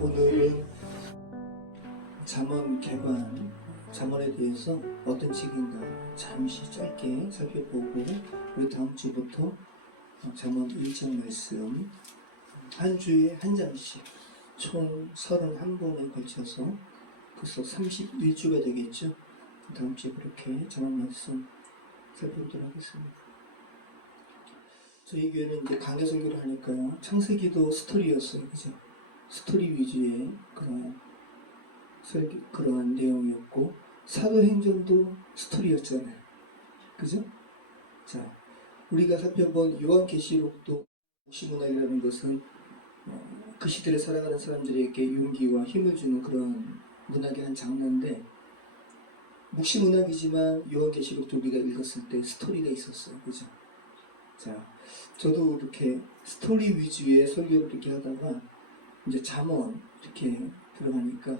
오늘은 잠언 개관, 잠언에 대해서 어떤 책인가 잠시 짧게 살펴보고 우리 다음 주부터 잠언 1장 말씀 한 주에 한 장씩 총 31번에 걸쳐서 벌써 31주가 되겠죠. 다음 주에 그렇게 잠언 말씀 살펴보도록 하겠습니다. 저희 교회는 이제 강해 설교를 하니까요. 창세기도 스토리였어요. 그죠? 스토리 위주의 그러한 내용이었고, 사도행전도 스토리였잖아요. 그죠? 자, 우리가 살펴본 요한계시록도 묵시문학이라는 것은 그 시대를 살아가는 사람들에게 용기와 힘을 주는 그런 문학의 한 장르인데, 묵시문학이지만 요한계시록도 우리가 읽었을 때 스토리가 있었어요. 그죠? 자, 저도 이렇게 스토리 위주의 설교를 이렇게 하다가 이제 잠언 이렇게 들어가니까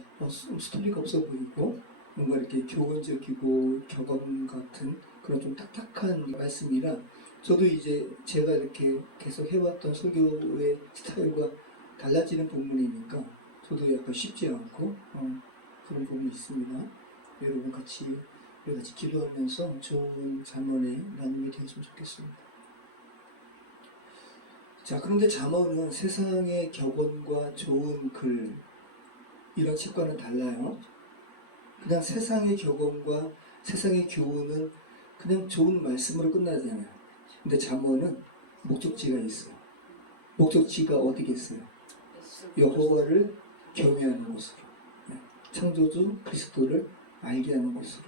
스토리가 없어 보이고 뭔가 이렇게 교훈적이고 격언 같은 그런 좀 딱딱한 말씀이라 저도 이제 제가 이렇게 계속 해왔던 설교의 스타일과 달라지는 부분이니까 저도 약간 쉽지 않고 그런 부분이 있습니다. 여러분 같이 기도하면서 좋은 잠언의 나눔이 되었으면 좋겠습니다. 자, 그런데 잠언은 세상의 격언과 좋은 글 이런 책과는 달라요. 그냥 세상의 격언과 세상의 교훈은 그냥 좋은 말씀으로 끝나잖아요. 근데 잠언은 목적지가 있어요. 목적지가 어디겠어요? 여호와를 경외하는 곳으로, 창조주 그리스도를 알게 하는 곳으로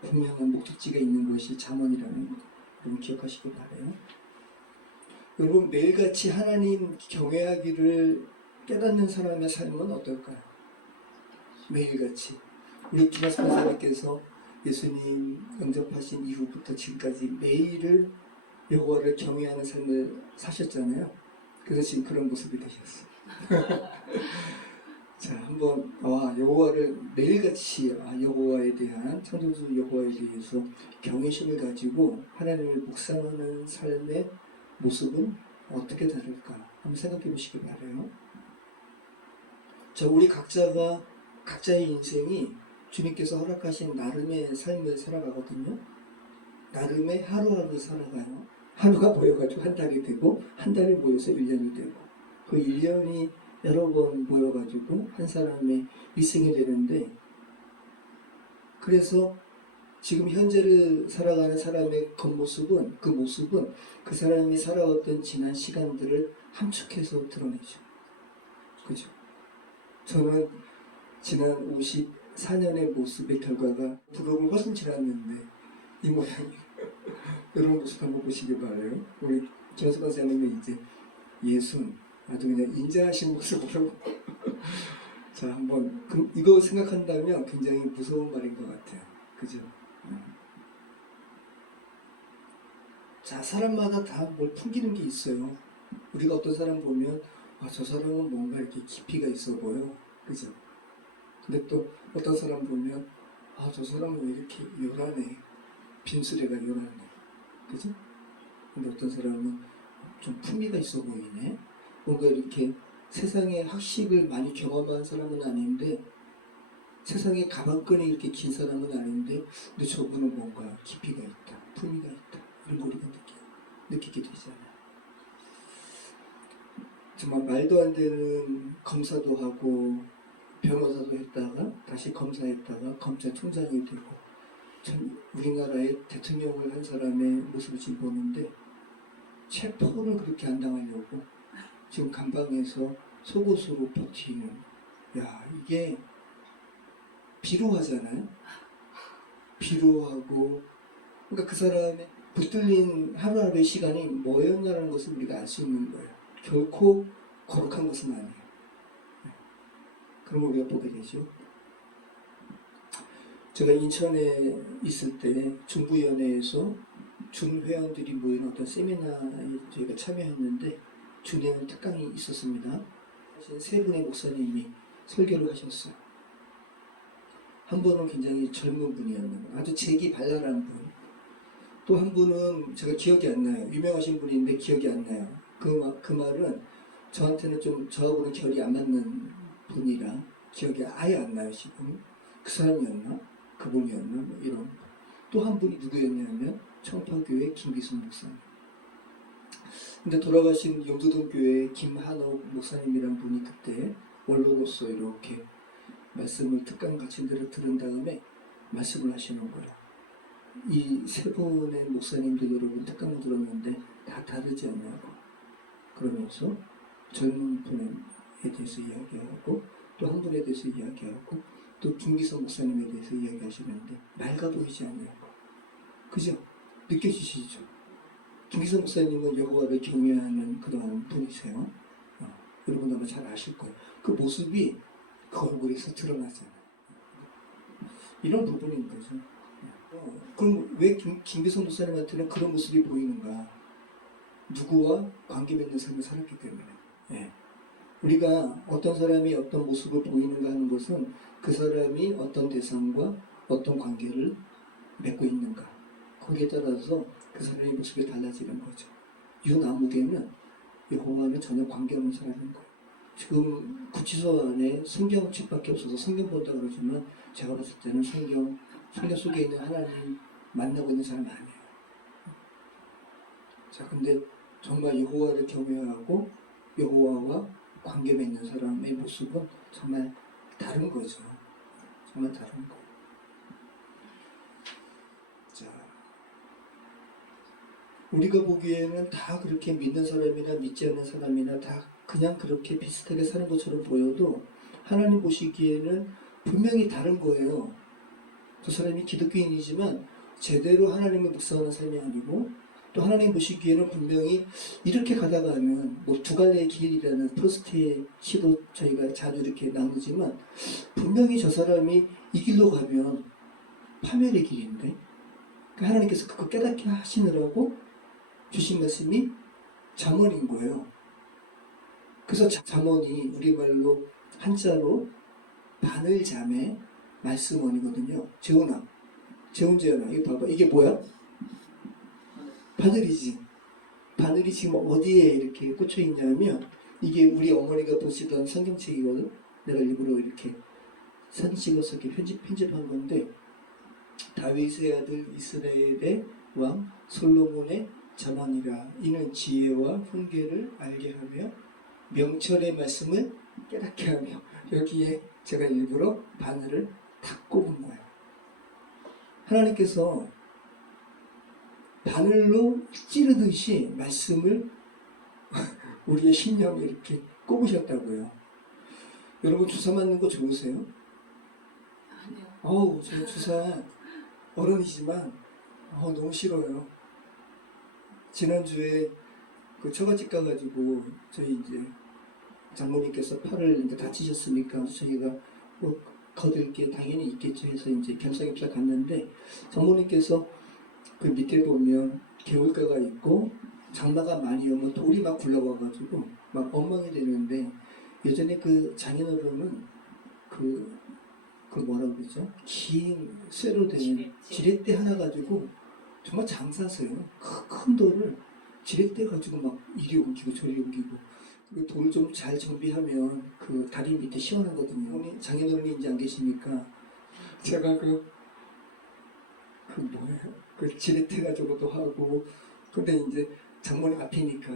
분명한 목적지가 있는 것이 잠언이라는 것 여러분 기억하시길 바라요. 여러분 매일같이 하나님 경외하기를 깨닫는 사람의 삶은 어떨까요? 매일같이 우리 김하수 권사님께서 예수님 영접하신 이후부터 지금까지 매일을 여호와를 경외하는 삶을 사셨잖아요. 그래서 지금 그런 모습이 되셨어요. 자, 한번 여호와를 매일같이 여호와에 대한 창조주 여호와에 대해서 경외심을 가지고 하나님을 묵상하는 삶의 모습은 어떻게 다를까 한번 생각해 보시기 바라요. 자, 우리 각자가 각자의 인생이 주님께서 허락하신 나름의 삶을 살아가거든요. 나름의 하루하루 살아가요. 하루가 모여가지고 한 달이 되고 한 달이 모여서 1년이 되고 그 1년이 여러 번 모여가지고 한 사람의 일생이 되는데, 그래서 지금 현재를 살아가는 사람의 겉모습은 그 사람이 살아왔던 지난 시간들을 함축해서 드러내죠. 그죠? 저는 지난 54년의 모습의 결과가 부록을 훨씬 지났는데 이 모양이 이런 모습 한번 보시기 바라요. 우리 김하수 권사님은 이제 아주 그냥 인자하신 모습으로 자, 한번 이거 생각한다면 굉장히 무서운 말인 것 같아요. 그죠? 자, 사람마다 다 뭘 풍기는 게 있어요. 우리가 어떤 사람 보면 저 사람은 뭔가 이렇게 깊이가 있어 보여. 그죠? 근데 또 어떤 사람 보면 저 사람은 왜 이렇게 요란해. 빈수레가 요란해. 그죠? 근데 어떤 사람은 좀 품위가 있어 보이네. 뭔가 이렇게 세상의 학식을 많이 경험한 사람은 아닌데, 세상에 가방끈이 이렇게 긴 사람은 아닌데, 근데 저분은 뭔가 깊이가 있다, 품위가 있다, 이런 거 우리가 느끼게 되잖아요. 정말 말도 안 되는 검사도 하고 변호사도 했다가 다시 검사했다가 검찰총장이 되고, 참 우리나라의 대통령을 한 사람의 모습을 지금 보는데 체포를 그렇게 안 당하려고 지금 감방에서 속옷으로 버티는, 이게 비루하잖아요. 비루하고, 그러니까 그 사람의 붙들린 하루하루의 시간이 뭐였냐는 것을 우리가 알 수 있는 거예요. 결코 거룩한 것은 아니에요. 그런 걸 우리가 보게 되죠. 제가 인천에 있을 때 중부위원회에서 준 회원들이 모이는 어떤 세미나에 저희가 참여했는데 준회원 특강이 있었습니다. 세 분의 목사님이 설교를 하셨어요. 한 분은 굉장히 젊은 분이었는데 아주 재기발랄한 분, 또 한 분은 제가 기억이 안 나요. 유명하신 분인데 기억이 안 나요. 그 말은 저한테는 좀 저하고는 결이 안 맞는 분이라 기억이 아예 안 나요 지금. 그 사람이었나? 그분이었나? 뭐 이런. 또 한 분이 누구였냐면 청파교회 김기순 목사님. 근데 돌아가신 영도동교회 김한옥 목사님이란 분이 그때 원로로서 이렇게 말씀을 특강 같이 들은 다음에 말씀을 하시는 거예요. 이 세 분의 목사님들 여러분 특강을 들었는데 다 다르지 않냐고. 그러면서 젊은 분에 대해서 이야기하고 또 한 분에 대해서 이야기하고 또 김기성 목사님에 대해서 이야기하시는데 맑아 보이지 않냐고. 그죠? 느껴지시죠? 김기성 목사님은 여호와를 경외하는 그런 분이세요. 여러분 아마 잘 아실 거예요. 그 모습이 그 얼굴에서 드러나잖아요. 이런 부분인 거죠. 그럼 왜 김기성 목사님한테는 그런 모습이 보이는가? 누구와 관계 맺는 삶을 살았기 때문에. 예. 우리가 어떤 사람이 어떤 모습을 보이는가 하는 것은 그 사람이 어떤 대상과 어떤 관계를 맺고 있는가. 거기에 따라서 그 사람의 모습이 달라지는 거죠. 유나무게는 여호와는 전혀 관계없는 사람인 거예요. 지금 구치소 안에 성경책밖에 없어서 성경 본다 그러지만 제가 봤을 때는 성경 속에 있는 하나님 만나고 있는 사람 아니에요. 자, 근데 정말 여호와를 경외하고 여호와와 관계 맺는 사람의 모습은 정말 다른 거죠. 정말 다른 거. 자, 우리가 보기에는 다 그렇게 믿는 사람이나 믿지 않는 사람이나 다 그냥 그렇게 비슷하게 사는 것처럼 보여도 하나님 보시기에는 분명히 다른 거예요. 그 사람이 기독교인이지만 제대로 하나님을 묵상하는 삶이 아니고 또 하나님 보시기에는 분명히 이렇게 가다가 하면 뭐 두 갈래의 길이라는 프로스트의 시도 저희가 자주 이렇게 나누지만 분명히 저 사람이 이 길로 가면 파멸의 길인데 그러니까 하나님께서 그거 깨닫게 하시느라고 주신 말씀이 잠언인 거예요. 그래서 잠언이 우리말로 한자로 바늘잠의 말씀원이거든요. 재훈아, 이거 봐봐. 이게 뭐야? 바늘이지. 바늘이 지금 어디에 이렇게 꽂혀 있냐면 이게 우리 어머니가 보시던 성경책이거든. 내가 일부러 이렇게 사진 찍어서 이렇게 편집한 건데 다윗의 아들 이스라엘의 왕 솔로몬의 잠언이라. 이는 지혜와 훈계를 알게 하며 명철의 말씀을 깨닫게 하며. 여기에 제가 일부러 바늘을 탁 꼽은 거예요. 하나님께서 바늘로 찌르듯이 말씀을 우리의 신념에 이렇게 꼽으셨다고요. 여러분 주사 맞는 거 좋으세요? 아니요. 저는 주사 어른이지만 너무 싫어요. 지난주에 그 처갓집 가가지고 저희 이제 장모님께서 팔을 이제 다치셨으니까 저희가 뭐 거들 게 당연히 있겠죠 해서 이제 겸사겸사 갔는데 장모님께서 그 밑에 보면 개울가가 있고 장마가 많이 오면 돌이 막 굴러와가지고 막 엉망이 되는데 예전에 그 장인어른은 그 뭐라고 그러죠? 긴 쇠로 된 지렛대 하나 가지고 정말 장사세요. 큰 돌을 지렛대 가지고 막 이리 옮기고 저리 옮기고 그 돌 좀 잘 정비하면 그 다리 밑에 시원하거든요. 장인어른이 이제 안 계시니까 제가 그 뭐예요? 그 지렛대 가지고도 하고 근데 이제 장모님 앞이니까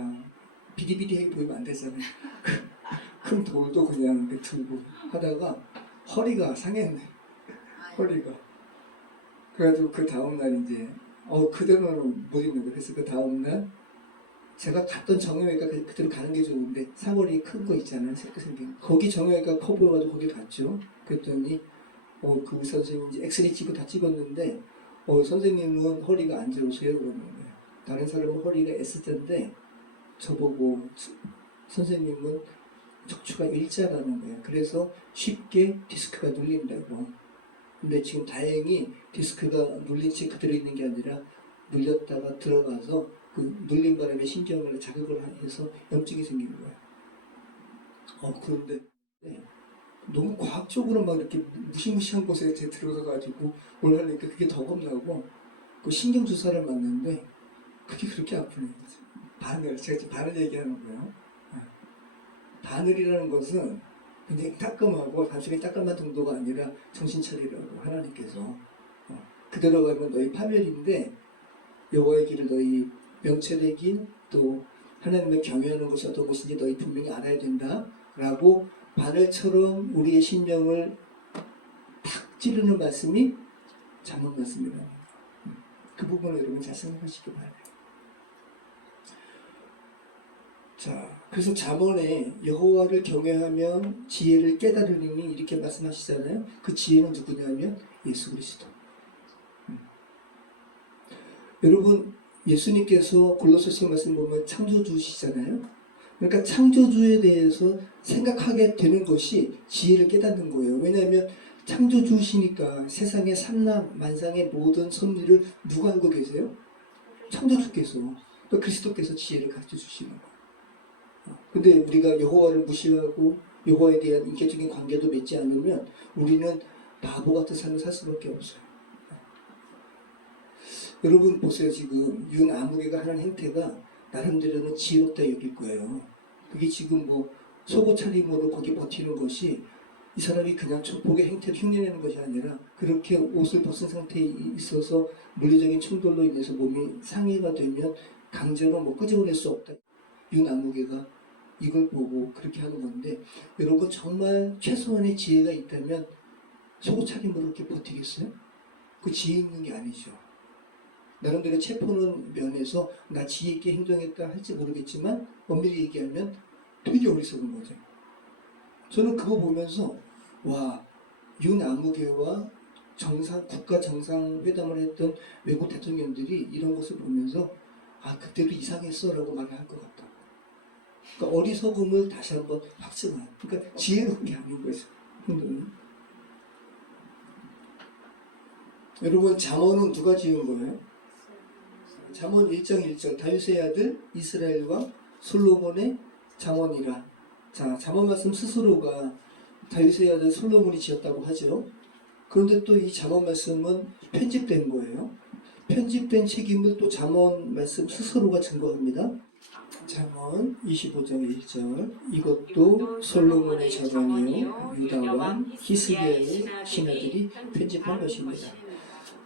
비리비리하게 보이면 안 되잖아요. 큰 돌도 그냥 들고 하다가 허리가 상했네. 허리가. 그래가지고 그 다음날 이제 그대로는 못 입는 거예요. 그래서 그 다음날 제가 갔던 정형외과 그대로 가는 게 좋은데 사거리 큰 거 있잖아요. 새끼 생긴 거기 정형외과 커 보여가지고 거기 갔죠. 그랬더니 그 의사 선생님이 이제 엑스레이 찍고 다 찍었는데 선생님은 허리가 안 좋으세요? 그러는 거예요. 다른 사람은 허리가 S자인데 저보고 선생님은 척추가 일자라는 거예요. 그래서 쉽게 디스크가 눌린다고. 근데 지금 다행히 디스크가 눌린 채 그대로 있는 게 아니라 눌렸다가 들어가서 그 눌린 바람에 신경을 자극을 해서 염증이 생긴 거예요. 그런데 너무 과학적으로 막 이렇게 무시무시한 곳에 들어가가지고 뭘 하니까 그게 더 겁나고 그 신경 주사를 맞는데 그게 그렇게 아프네요. 바늘, 제가 지금 바늘 얘기하는 거예요. 바늘이라는 것은 굉장히 따끔하고 단순히 따끔한 정도가 아니라 정신 차리라고 하나님께서 그대로 가면 너희 파멸인데 여호와의 길을 너희 명철의 또 하나님을 경외하는 것이 어떤 것인지 너희 분명히 알아야 된다라고 바늘처럼 우리의 심령을 탁 찌르는 말씀이 잠언 말씀이라는 거예요. 그 부분을 여러분 잘 생각하시기 바랍니다. 자, 그래서 잠언에 여호와를 경외하면 지혜를 깨달으리니 이렇게 말씀하시잖아요. 그 지혜는 누구냐면 예수 그리스도. 여러분 예수님께서 골로새서 말씀 보면 창조주시잖아요. 그러니까 창조주에 대해서 생각하게 되는 것이 지혜를 깨닫는 거예요. 왜냐하면 창조주시니까 세상의 삼남 만상의 모든 섭리를 누가 알고 계세요? 창조주께서, 또 그리스도께서 지혜를 가르쳐 주시는 거예요. 근데 우리가 여호와를 무시하고 여호와에 대한 인격적인 관계도 맺지 않으면 우리는 바보 같은 삶을 살 수밖에 없어요. 여러분 보세요. 지금 윤아무개가 하는 행태가 나름대로는 지혜롭다 여길 거예요. 그게 지금 뭐 속옷 차림으로 거기 버티는 것이 이 사람이 그냥 족복의 행태를 흉내내는 것이 아니라 그렇게 옷을 벗은 상태에 있어서 물리적인 충돌로 인해서 몸이 상해가 되면 강제로 뭐 끄집어낼 수 없다. 윤아무개가 이걸 보고 그렇게 하는 건데 여러분 정말 최소한의 지혜가 있다면 속옷 차림으로 이렇게 버티겠어요? 그 지혜 있는 게 아니죠. 나름대로 체포는 면에서 나 지혜 있게 행동했다 할지 모르겠지만 엄밀히 얘기하면 되게 어리석은 거죠. 저는 그거 보면서 와, 윤아무개와 국가 정상회담을 했던 외국 대통령들이 이런 것을 보면서 아, 그때도 이상했어 라고 말을 할 것 같다. 그러니까 어리석음을 다시 한번 확증한. 그러니까 지혜로운 게 아닌 거죠. 여러분 잠언은 누가 지은 거예요? 잠언 1장 1절 다윗의 아들 이스라엘 왕 솔로몬의 잠언이라. 자, 잠언 말씀 스스로가 다윗의 아들 솔로몬이 지었다고 하죠. 그런데 또 이 잠언 말씀은 편집된 거예요. 편집된 책임을 또 잠언 말씀 스스로가 증거합니다. 잠언 25장 1절 이것도 솔로몬의 잠언이요 유다 왕 히스기야의 신하들이 편집한 것입니다.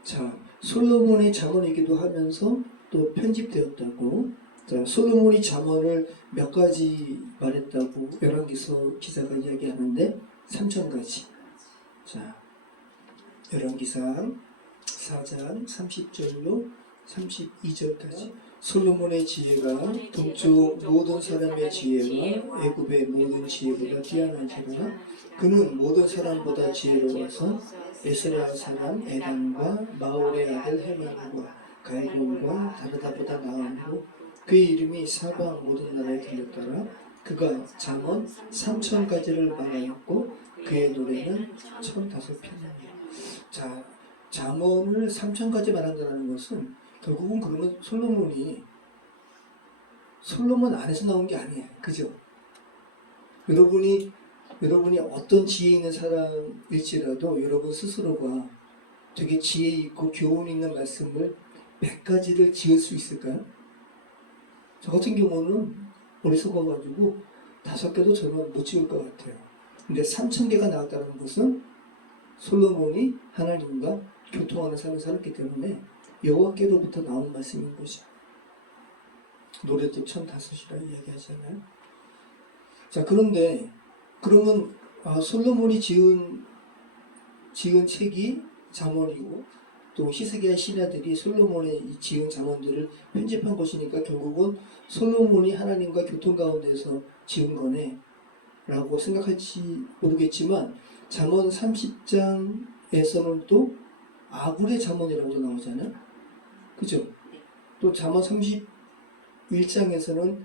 자, 솔로몬의 잠언이기도 하면서 또 편집되었다고. 자, 솔로몬이 잠언을 몇 가지 말했다고 열왕기서 기사가 이야기하는데 3,000가지. 자, 열왕기상 4장 30절로 32절까지 솔로몬의 지혜가 동쪽 모든 사람의 지혜와 애굽의 모든 지혜보다 뛰어나니라. 그는 모든 사람보다 지혜로워서 에스라 사람 에단과 마올의 아들 헤만과 갈본과 다르다보다 나음으로 그의 이름이 사방 모든 나라에 들렸더라. 그가 잠언 3,000가지를 말하였고 그의 노래는 1,005편이니라. 자, 잠언을 3,000가지 말한다는 것은 결국은 그러면 솔로몬 안에서 나온 게 아니에요. 그죠? 여러분이 어떤 지혜 있는 사람일지라도 여러분 스스로가 되게 지혜 있고 교훈 있는 말씀을 100가지를 지을 수 있을까요? 저 같은 경우는 어리석어가지고 5개도 저는 못 지을 것 같아요. 근데 3,000개가 나왔다는 것은 솔로몬이 하나님과 교통하는 삶을 살았기 때문에 여호와께로부터 나온 말씀인 거죠. 노래도 1,005이라 이야기하잖아요. 자, 그런데 그러면 솔로몬이 지은 책이 잠언이고 또 히스기야 신하들이 솔로몬의 지은 잠언들을 편집한 것이니까 결국은 솔로몬이 하나님과 교통 가운데서 지은 거네 라고 생각할지 모르겠지만 잠언 30장에서는 또 아굴의 잠언이라고 나오잖아요. 그죠? 또 잠언 31장에서는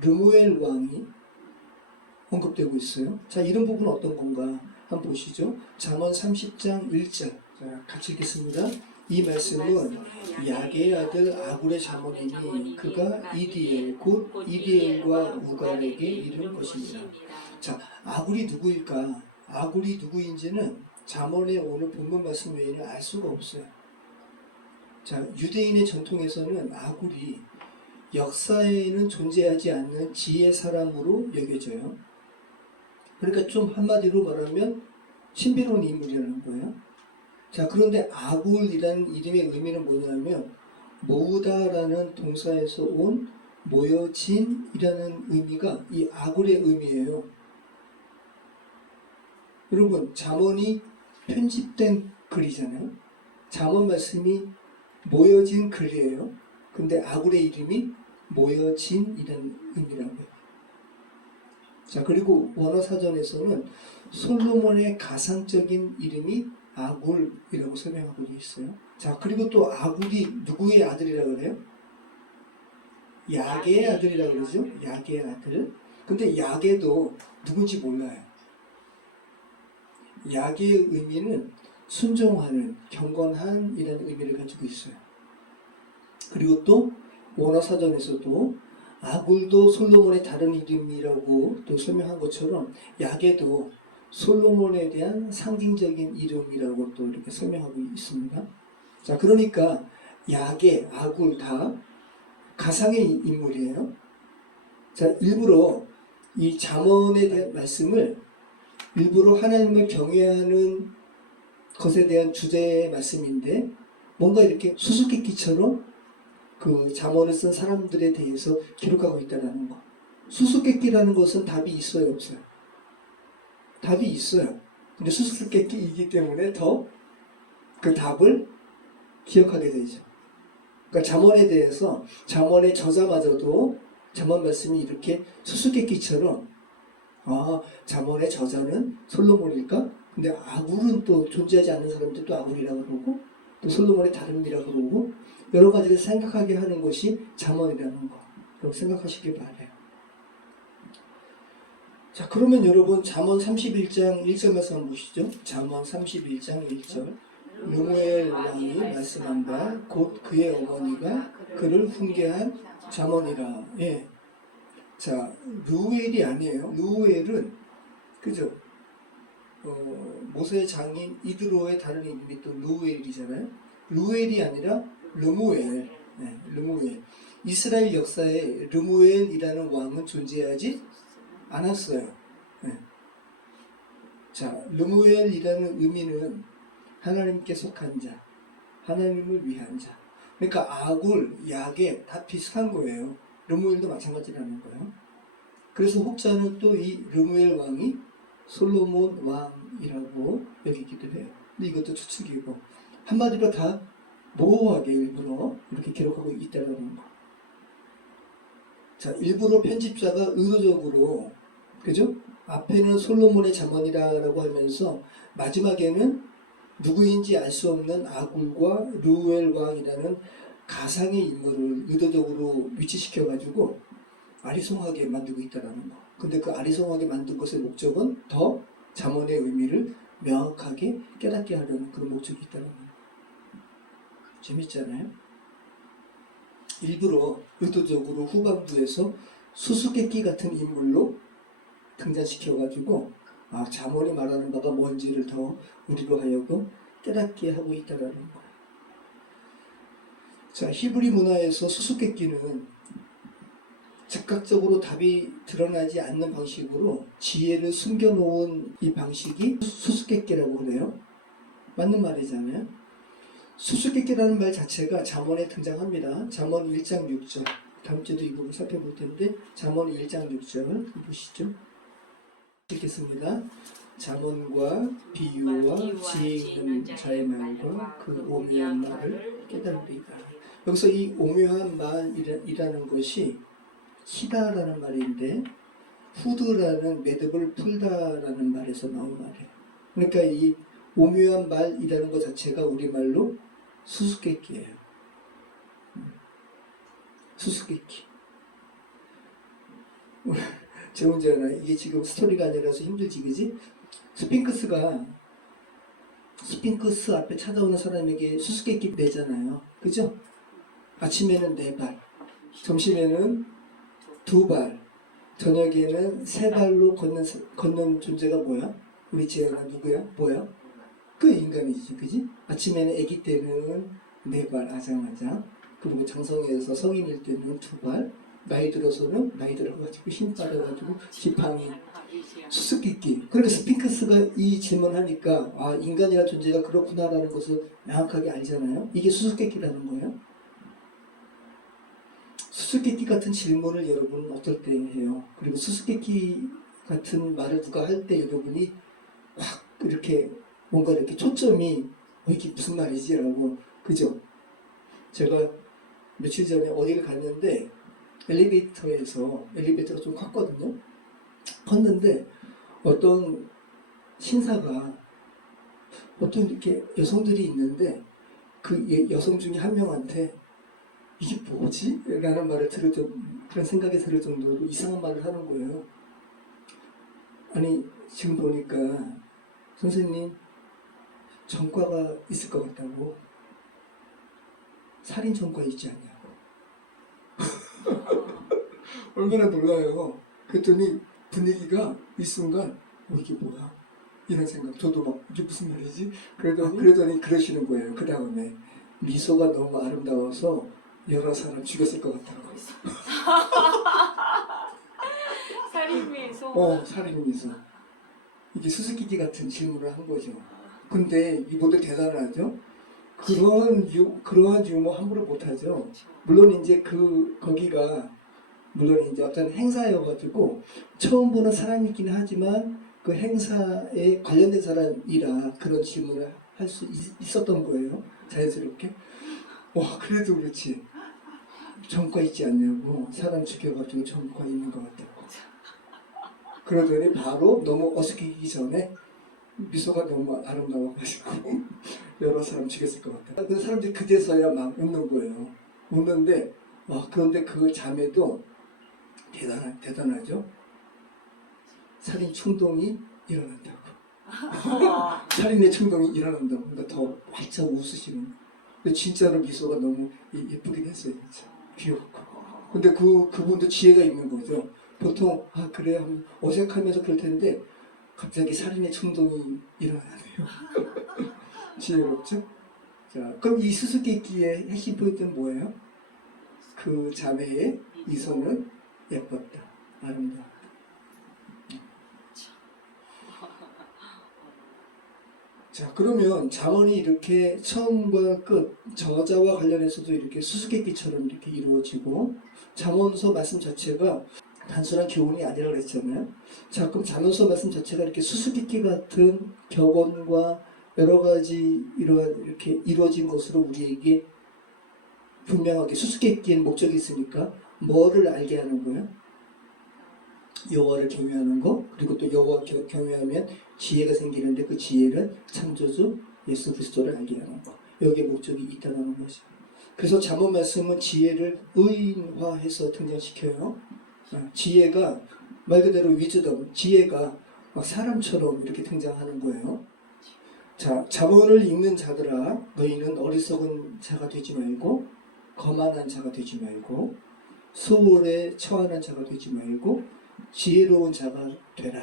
르무엘 왕이 언급되고 있어요. 자, 이런 부분은 어떤 건가 한번 보시죠. 잠언 30장 1절. 자, 같이 읽겠습니다. 이 말씀은 야게의 아들 아굴의 잠언이니 그가 이디엘 곧 이디엘과 우갈에게 이른 것입니다. 자, 아굴이 누구일까? 아굴이 누구인지는 잠언의 오늘 본문 말씀 외에는 알 수가 없어요. 자, 유대인의 전통에서는 아굴이 역사에는 존재하지 않는 지혜 사람으로 여겨져요. 그러니까 좀 한마디로 말하면 신비로운 인물이라는 거예요. 자, 그런데 아굴이라는 이름의 의미는 뭐냐면 모으다라는 동사에서 온 모여진이라는 의미가 이 아굴의 의미예요. 여러분, 잠언이 편집된 글이잖아요. 잠언 말씀이 모여진 글이에요. 근데 아굴의 이름이 모여진이라는 의미라고요. 자, 그리고 원어사전에서는 솔로몬의 가상적인 이름이 아굴이라고 설명하고 있어요. 자, 그리고 또 아굴이 누구의 아들이라고 그래요? 야게의 아들이라고 그러죠? 야게의 아들. 근데 야게도 누군지 몰라요. 야게의 의미는 순종하는, 경건한이라는 의미를 가지고 있어요. 그리고 또 원어사전에서도 아굴도 솔로몬의 다른 이름이라고 또 설명한 것처럼 야게도 솔로몬에 대한 상징적인 이름이라고 또 이렇게 설명하고 있습니다. 자, 그러니까 야게, 아굴 다 가상의 인물이에요. 자, 일부러 이 잠언에 대한 말씀을 일부러 하나님을 경외하는 것에 대한 주제의 말씀인데 뭔가 이렇게 수수께끼처럼 그 잠언을 쓴 사람들에 대해서 기록하고 있다는 거. 수수께끼라는 것은 답이 있어요, 없어요? 답이 있어요. 근데 수수께끼이기 때문에 더 그 답을 기억하게 되죠. 그러니까 잠언에 대해서 잠언의 저자마저도 잠언 말씀이 이렇게 수수께끼처럼 잠언의 저자는 솔로몬일까? 근데 아굴은 또 존재하지 않는 사람들도 아굴이라고 그러고 또 솔로몬의 다른 이라고 그러고 여러 가지를 생각하게 하는 것이 잠언이라는 거. 그렇게 생각하시길 바라요. 자, 그러면 여러분 잠언 31장 1절 말씀 한번 보시죠. 잠언 31장 1절. 르무엘 왕이 말씀한 바 곧 그의 어머니가 그를 훈계한 잠언이라. 예. 자, 루엘이 아니에요. 루엘은 그죠? 모세의 장인 이드로의 다른 이름이 또 루엘이잖아요. 루엘이 아니라 르무엘. 네, 르무엘. 이스라엘 역사에 르무엘이라는 왕은 존재하지 않았어요. 네. 자, 르무엘이라는 의미는 하나님께 속한 자, 하나님을 위한 자. 그러니까 아굴, 야게 다 비슷한 거예요. 르무엘도 마찬가지라는 거예요. 그래서 혹자는 또 이 르무엘 왕이 솔로몬 왕이라고 여기기도 해요. 근데 이것도 추측이고 한마디로 다 모호하게 일부러 이렇게 기록하고 있다는 거. 자, 일부러 편집자가 의도적으로 그죠? 앞에는 솔로몬의 잠언이라고 하면서 마지막에는 누구인지 알 수 없는 아굴과 르우엘 왕이라는 가상의 인물을 의도적으로 위치시켜가지고 아리송하게 만들고 있다는 거. 근데 그 아리송하게 만든 것의 목적은 더 잠언의 의미를 명확하게 깨닫게 하려는 그런 목적이 있다는 거. 재밌잖아요? 일부러 의도적으로 후반부에서 수수께끼 같은 인물로 등장시켜가지고 잠언이 말하는 바가 뭔지를 더 우리로 하여금 깨닫게 하고 있다는 거예요. 자, 히브리 문화에서 수수께끼는 즉각적으로 답이 드러나지 않는 방식으로 지혜를 숨겨놓은 이 방식이 수수께끼라고 그래요. 맞는 말이잖아요. 수수께끼라는 말 자체가 잠언에 등장합니다. 잠언 1장 6절. 다음 주에도 이 부분 살펴볼 텐데 잠언 1장 6절 보시죠. 읽겠습니다. 잠언과 비유와 지혜 있는 자의 말과 그 오묘한 말을 깨달으리다. 여기서 이 오묘한 말이라는 것이 키다라는 말인데 후드라는 매듭을 풀다라는 말에서 나온 말이에요. 그러니까 이 오묘한 말이라는 것 자체가 우리말로 수수께끼예요. 수수께끼. 제 문제는 이게 지금 스토리가 아니라서 힘들지, 그지? 스핑크스 앞에 찾아오는 사람에게 수수께끼 내잖아요. 그죠? 아침에는 4발, 점심에는 2발, 저녁에는 3발로 걷는 존재가 뭐야? 우리 지혜가 누구야? 뭐야? 그 인간이지, 그지? 아침에는 아기 때는 4발 아장아장, 그리고 장성해서 성인일 때는 2발, 나이 들어서는 나이 들어가지고 힘 빠져가지고 지팡이 수수께끼. 그러니까 스핑크스가 이 질문하니까 아 인간이라는 존재가 그렇구나라는 것을 명확하게 알잖아요. 이게 수수께끼라는 거예요. 수수께끼 같은 질문을 여러분은 어떨 때 해요? 그리고 수수께끼 같은 말을 누가 할 때 여러분이 확 이렇게 뭔가 이렇게 초점이 이게 무슨 말이지라고 그죠? 제가 며칠 전에 어디를 갔는데 엘리베이터가 좀 컸거든요. 컸는데 어떤 신사가 어떤 이렇게 여성들이 있는데 그 여성 중에 한 명한테 이게 뭐지? 라는 말을 그런 생각이 들을 정도로 이상한 말을 하는 거예요. 아니 지금 보니까 선생님 전과가 있을 것 같다고. 살인 전과 있지 않냐고. 얼마나 놀라요. 그랬더니 분위기가 이 순간 이게 뭐야? 이런 생각. 저도 막 이게 무슨 말이지? 그러더니 그러시는 거예요. 그 다음에 미소가 너무 아름다워서 여러 사람 죽였을 것 같다고. 살인 미소. 살인 미소. 이게 수수께끼 같은 질문을 한 거죠. 근데 이분들 대단하죠? 그러한 유머 함부로 못하죠. 물론 이제 거기가 어떤 행사여가지고 처음 보는 사람이긴 하지만 그 행사에 관련된 사람이라 그런 질문을 할 수 있었던 거예요. 자연스럽게. 그래도 그렇지. 전과 있지 않냐고. 사람 죽여가지고 전과 있는 것 같다고. 그러더니 바로 너무 어색해지기 전에 미소가 너무 아름다워가지고 여러 사람 죽였을 것 같다. 그 사람들이 그제서야 막 웃는 거예요. 웃는데 그런데 그 자매도 대단하죠. 살인 충동이 일어난다고. 살인의 충동이 일어난다고. 그러니까 더 활짝 웃으시는. 근데 진짜로 미소가 너무 예쁘긴 했어요. 진짜 귀엽고. 근데 그분도 지혜가 있는 거죠. 보통 그래 하면 어색하면서 그럴 텐데 갑자기 살인의 충동이 일어나네요. 지혜롭죠? 자, 그럼 이 수수께끼의 핵심 포인트는 뭐예요? 그 자매의 미소는 예뻤다, 아름다웠다. 자, 그러면 잠언이 이렇게 처음과 끝, 저자와 관련해서도 이렇게 수수께끼처럼 이렇게 이루어지고, 잠언서 말씀 자체가 단순한 교훈이 아니라 그랬잖아요. 자, 그럼 잠언서 말씀 자체가 이렇게 수수께끼 같은 격언과 여러 가지 이렇게 이루어진 것으로 우리에게 분명하게 수수께끼에는 목적이 있으니까 뭐를 알게 하는 거예요? 여호와를 경외하는 거, 그리고 또 여호와 경외하면 지혜가 생기는데 그 지혜는 창조주 예수 그리스도를 알게 하는 거. 여기에 목적이 있다는 거죠. 그래서 잠언 말씀은 지혜를 의인화해서 등장시켜요. 지혜가 말 그대로 위즈덤, 지혜가 막 사람처럼 이렇게 등장하는 거예요. 자, 잠언을 읽는 자들아, 너희는 어리석은 자가 되지 말고 거만한 자가 되지 말고 소홀에 처하는 자가 되지 말고 지혜로운 자가 되라.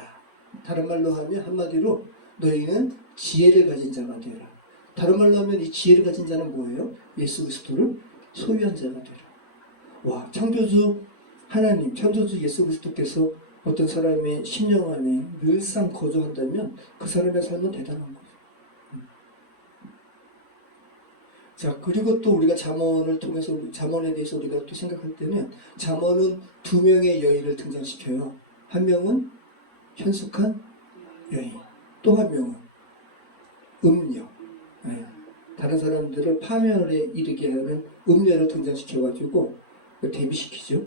다른 말로 하면 한마디로 너희는 지혜를 가진 자가 되라. 다른 말로 하면 이 지혜를 가진 자는 뭐예요? 예수 그리스도를 소유한 자가 되라. 와, 창조주 하나님, 창조주 예수 그리스도께서 어떤 사람의 심령 안에 늘상 거주한다면 그 사람의 삶은 대단한 거죠. 자, 그리고 또 우리가 잠언을 통해서 잠언에 대해서 우리가 또 생각할 때는 잠언은 두 명의 여인을 등장시켜요. 한 명은 현숙한 여인, 또 한 명은 음녀. 네. 다른 사람들을 파멸에 이르게 하는 음녀를 등장시켜가지고 대비시키죠.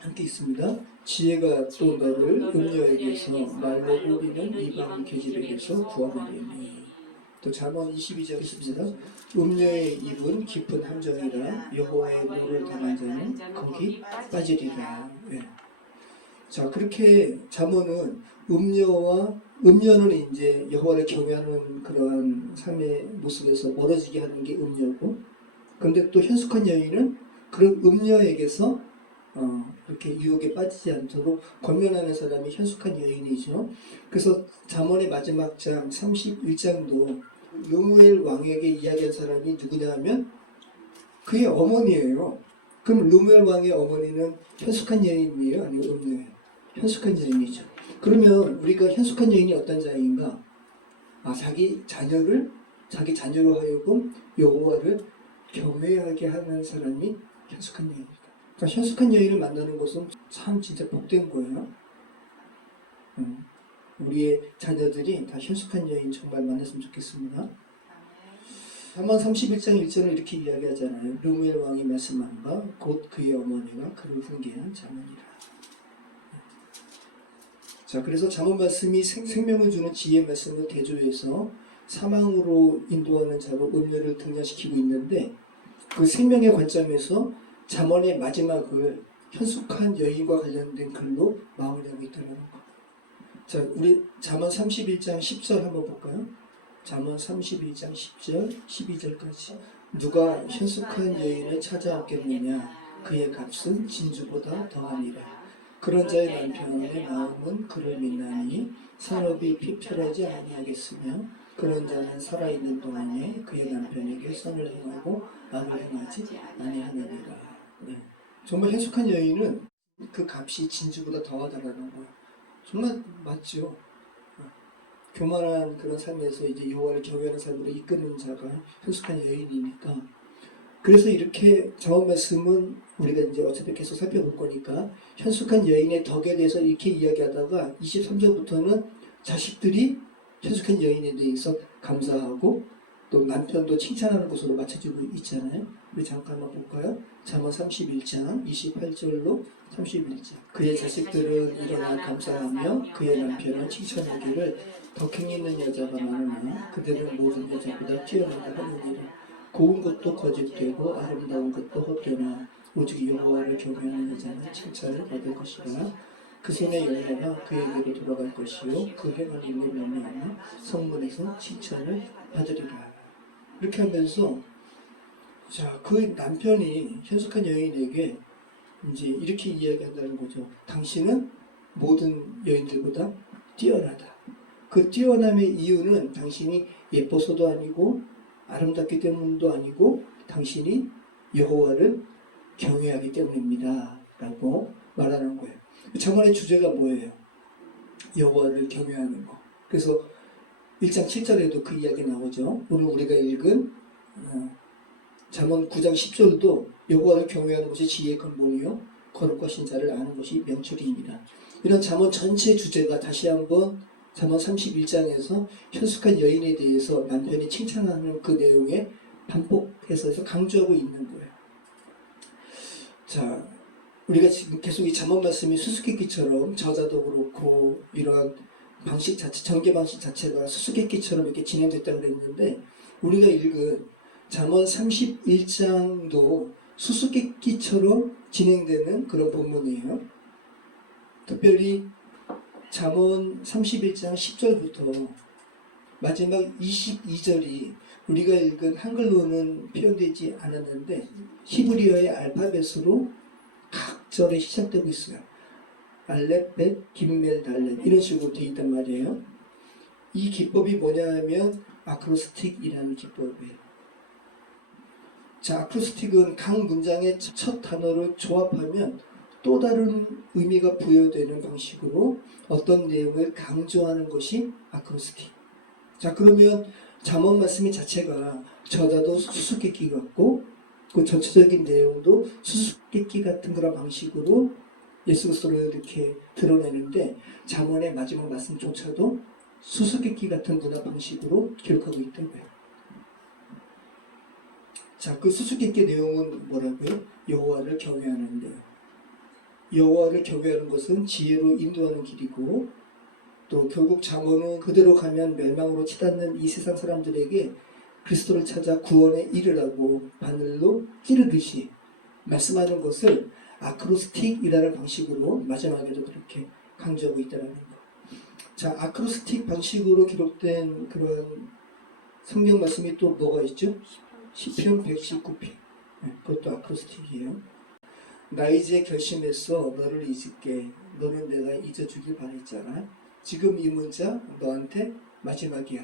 함께 있습니다. 지혜가 또 너를 음녀에게서 말로 우리는 이방 계집에게서 구원하리니. 또 잠언 22절 있습니다. 음녀의 입은 깊은 함정이라 여호와의 노를 당한 자는 거기 빠지리라. 네. 자, 그렇게 잠언은 음녀는 이제 여호와를 경외하는 그러한 삶의 모습에서 멀어지게 하는 게 음녀고, 그런데 또 현숙한 여인은 그런 음녀에게서 이렇게 유혹에 빠지지 않도록 권면하는 사람이 현숙한 여인이죠. 그래서 잠언의 마지막 장 31장도 르무엘 왕에게 이야기한 사람이 누구냐 하면 그의 어머니예요. 그럼 루멜 왕의 어머니는 현숙한 여인이에요? 아니면 음녀예요? 현숙한 여인이죠. 그러면 우리가 현숙한 여인이 어떤 자인가? 자기 자녀로 하여금 여호와를 경외하게 하는 사람이 현숙한 여인이다. 그러니까 현숙한 여인을 만나는 것은 참 진짜 복된 거예요. 우리의 자녀들이 다 현숙한 여인 정말 만났으면 좋겠습니다. 잠언 31장 1절은 이렇게 이야기하잖아요. 르무엘 왕이 말씀한 바 곧 그의 어머니가 그를 훈계한 잠언이라. 자, 그래서 잠언 말씀이 생명을 주는 지혜의 말씀을 대조해서 사망으로 인도하는 자로 음료를 등장시키고 있는데 그 생명의 관점에서 잠언의 마지막을 현숙한 여인과 관련된 글로 마무리하고 있다는 거. 자, 우리 잠언 31장 10절 한번 볼까요? 잠언 31장 10절, 12절까지. 누가 현숙한 여인을 찾아왔겠느냐? 그의 값은 진주보다 더하니라. 그런 자의 남편의 마음은 그를 믿나니 산업이 피폐하지 아니하겠으며 그런 자는 살아있는 동안에 그의 남편에게 선을 행하고 악을 행하지 아니하느니라. 네. 정말 현숙한 여인은 그 값이 진주보다 더하다라는 거예요. 정말 맞죠. 교만한 그런 삶에서 이제 여호와를 경외하는 삶으로 이끄는 자가 현숙한 여인이니까. 그래서 이렇게 잠언 말씀은 우리가 이제 어차피 계속 살펴볼 거니까 현숙한 여인의 덕에 대해서 이렇게 이야기하다가 23절부터는 자식들이 현숙한 여인에 대해서 감사하고 또 남편도 칭찬하는 것으로 맞춰지고 있잖아요. 우리 잠깐 한번 볼까요? 잠언 31장 28절로 31절. 그의 자식들은 일어나 감사하며 그의 남편은 칭찬하기를 덕행 있는 여자가 많으나 그들은 모든 여자보다 뛰어나다 하느니라. 고운 것도 거짓되고 아름다운 것도 헛되나 오직 여호와를 경외하는 여자는 칭찬을 받을 것이라. 그 손의 열매가 그에게로 돌아갈 것이요 그 행한 일로 말미암아 성문에서 칭찬을 받으리라. 이렇게 하면서 그 남편이 현숙한 여인에게 이제 이렇게 이야기한다는 거죠. 당신은 모든 여인들보다 뛰어나다. 그 뛰어남의 이유는 당신이 예뻐서도 아니고 아름답기 때문도 아니고 당신이 여호와를 경외하기 때문입니다. 라고 말하는 거예요. 잠언의 주제가 뭐예요? 여호와를 경외하는 거. 그래서 1장 7절에도 그 이야기 나오죠. 오늘 우리가 읽은 잠언 9장 10절도 여호와를 경외하는 것이 지혜의 근본이요 거룩과 신자를 아는 것이 명철이니라. 이런 잠언 전체 주제가 다시 한번 잠언 31장에서 현숙한 여인에 대해서 남편이 칭찬하는 그 내용에 반복해서 강조하고 있는 거예요. 자, 우리가 지금 계속 이 잠언 말씀이 수수께끼처럼 저자도 그렇고 이러한 방식 자체, 전개 방식 자체가 수수께끼처럼 이렇게 진행됐다고 그랬는데 우리가 읽은 잠언 31장도 수수께끼처럼 진행되는 그런 본문이에요. 특별히 잠언 31장 10절부터 마지막 22절이 우리가 읽은 한글로는 표현되지 않았는데 히브리어의 알파벳으로 각 절에 시작되고 있어요. 알렙, 벳, 김멜, 달렛 이런 식으로 되어 있단 말이에요. 이 기법이 뭐냐 하면 아크로스틱이라는 기법이에요. 자, 아크로스틱은 각 문장의 첫 단어를 조합하면 또 다른 의미가 부여되는 방식으로 어떤 내용을 강조하는 것이 아크로스틱. 자, 그러면 잠언 말씀이 자체가 저자도 수수께끼 같고 그 전체적인 내용도 수수께끼 같은 그런 방식으로 예수 그리스도를 이렇게 드러내는데 잠언의 마지막 말씀조차도 수수께끼 같은 문화 방식으로 기록하고 있다고요. 자, 그 수수께끼 내용은 뭐라고요? 여호와를 경외하는데요. 여호와를 경외하는 것은 지혜로 인도하는 길이고 또 결국 잠언은 그대로 가면 멸망으로 치닫는 이 세상 사람들에게 그리스도를 찾아 구원에 이르라고 바늘로 찌르듯이 말씀하는 것을 아크로스틱이라는 방식으로 마지막에도 그렇게 강조하고 있다는 거. 자, 아크로스틱 방식으로 기록된 그런 성경 말씀이 또 뭐가 있죠? 시편 119편. 그것도 아크로스틱이에요. 나 이제 결심했어 너를 잊을게. 너는 내가 잊어주길 바랬잖아. 지금 이 문장 너한테 마지막이야.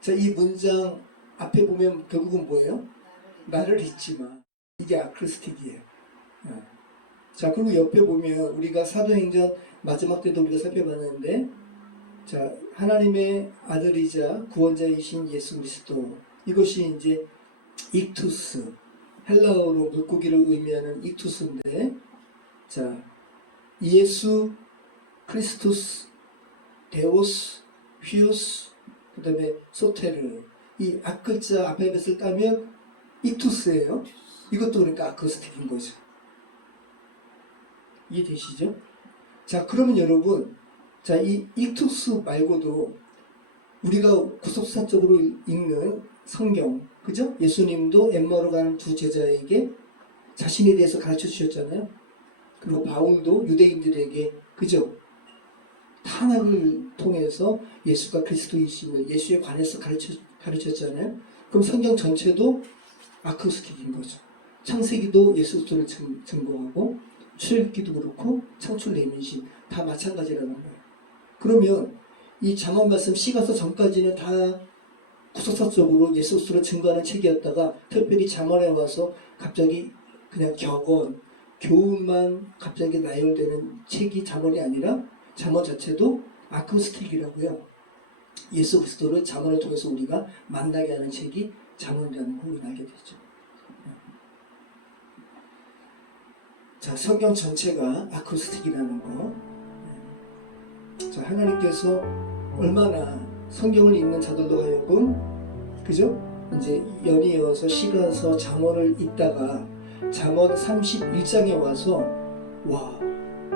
자, 이 문장 앞에 보면 결국은 뭐예요? 나를 잊지 마. 이게 아크로스틱이에요. 자, 그리고 옆에 보면 우리가 사도행전 마지막 때도 우리가 살펴봤는데, 자, 하나님의 아들이자 구원자이신 예수 그리스도, 이것이 이제 익투스, 헬라어로 물고기를 의미하는 익투스인데, 자, 예수 크리스투스, 데오스, 휘우스, 그 다음에 소테르, 이 앞글자 앞에 것을 따면 익투스예요. 이것도 그러니까 아크스틱인 거죠. 이해되시죠? 자, 그러면 여러분, 자, 이 익투스 말고도 우리가 구속사적으로 읽는 성경, 그죠? 예수님도 엠마오로 가는 두 제자에게 자신에 대해서 가르쳐 주셨잖아요. 그리고 바울도 유대인들에게, 그죠? 탄압을 통해서 예수가 그리스도이심을 예수에 관해서 가르쳤잖아요. 그럼 성경 전체도 아크스틱인 거죠. 창세기도 예수 그리스도를 증거하고, 출애굽기도 그렇고 창출 내민신 다 마찬가지라는 거예요. 그러면 이 잠언 말씀 시가서 전까지는 다 구속사적으로 예수 그리스도를 증거하는 책이었다가 특별히 잠언에 와서 갑자기 그냥 격언, 교훈만 갑자기 나열되는 책이 잠언이 아니라 잠언 자체도 아크스틱이라고요. 예수 그리스도를 잠언을 통해서 우리가 만나게 하는 책이 잠언이라는 걸 우리가 알게 됐죠. 자, 성경 전체가 아크스틱이라는 거. 자, 하나님께서 얼마나 성경을 읽는 자들도 하여금, 그죠? 이제 연이어서 시가서 잠언을 읽다가 잠언 31장에 와서 와,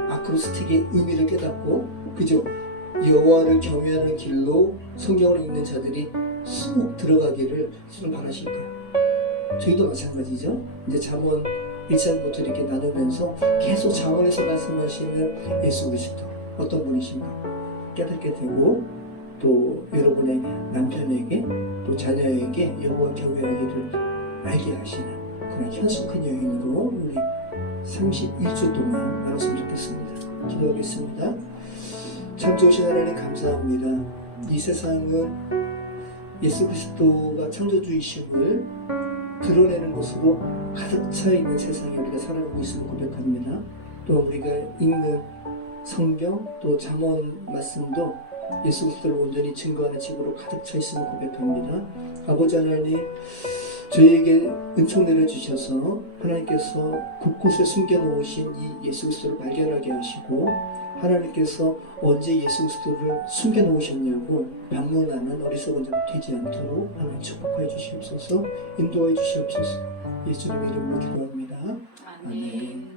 아크스틱의 의미를 깨닫고, 그죠? 여호와를 경외하는 길로 성경을 읽는 자들이 쑥 들어가기를 주님 바라실까요? 저희도 마찬가지죠. 이제 잠언 1장부터 이렇게 나누면서 계속 잠언에서 말씀하시는 예수 그리스도 어떤 분이신가 깨닫게 되고, 또 여러분의 남편에게 또 자녀에게 여호와 경외하기를 알게 하시는 그런 현숙한 여인으로 우리 31주 동안 나눴으면 좋겠습니다. 기도하겠습니다. 참 좋으신 하나님 감사합니다. 이 세상은 예수 그리스도가 창조주이심을 드러내는 것으로 가득 차 있는 세상에 우리가 살아가고 있음을 고백합니다. 또 우리가 읽는 성경 또 잠언 말씀도 예수 그리스도를 온전히 증거하는 책으로 가득 차 있음을 고백합니다. 아버지 하나님, 저희에게 은총 내려주셔서 하나님께서 곳곳에 숨겨놓으신 이 예수 그리스도를 발견하게 하시고, 하나님께서 언제 예수 그리스도를 숨겨놓으셨냐고 반문하는 어리석은 자가 되지 않도록 하나님 축복하여 주시옵소서. 인도하여 주시옵소서. 예수님의 이름으로 기도합니다. 아멘.